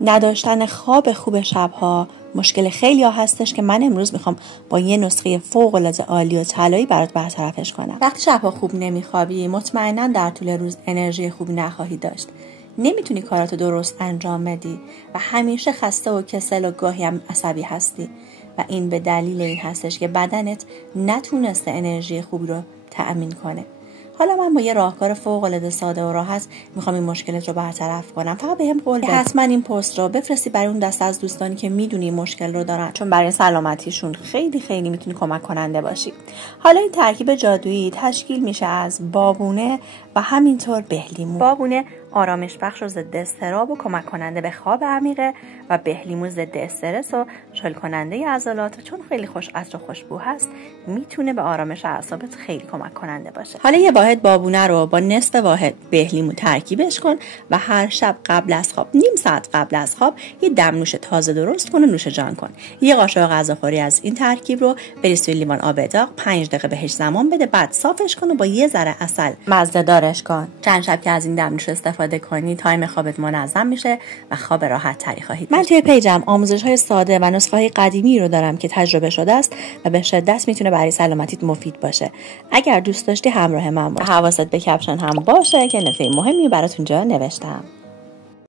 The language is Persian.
نداشتن خواب خوب شبها مشکل خیلی ها هستش که من امروز میخوام با یه نسخه فوق‌العاده عالی و طلایی برات برطرفش کنم. وقتی شبها خوب نمیخوابی مطمئنا در طول روز انرژی خوبی نخواهی داشت. نمیتونی کاراتو درست انجام بدی و همیشه خسته و کسل و گاهی هم عصبی هستی و این به دلیل این هستش که بدنت نتونسته انرژی خوبی رو تأمین کنه. حالا من با یه راهکار فوق‌العاده ساده و راحت میخوام این مشکلت رو برطرف کنم. فقط بهم قول بده حتما این پست رو بفرستی برای اون دسته از دوستانی که میدونی مشکل رو دارن، چون برای سلامتیشون خیلی خیلی میتونی کمک کننده باشی. حالا این ترکیب جادویی تشکیل میشه از بابونه و همینطور بهلیمو. بابونه آرامش بخش و ضد اضطراب و کمک کننده به خواب عمیقه و بهلیمو ضد استرس و شل کننده عضلات، چون خیلی خوش عطر و خوشبو هست میتونه به آرامش اعصابت خیلی کمک کننده باشه. حالا یه واحد بابونه رو با نصف واحد بهلیمو ترکیبش کن و هر شب قبل از خواب، نیم ساعت قبل از خواب، یه دمنوش تازه درست کن و نوش جان کن. یه قاشق غذاخوری از این ترکیب رو بریز توی لیوان آب داغ، 5 دقیقه بهش زمان بده، بعد صافش کن و با یه ذره عسل مزه دارش کن. چند شب که از این دمنوش استفاده کنی تایم خوابت منظم میشه و خواب راحت تری خواهید. من توی پیجم آموزش‌های ساده و نسخه‌های قدیمی رو دارم که تجربه شده است و به شدت میتونه برای سلامتیت مفید باشه. اگر دوست داشتی همراه من باش. حواست به کپشن هم باشه که نکته مهمی براتون جا نوشتم.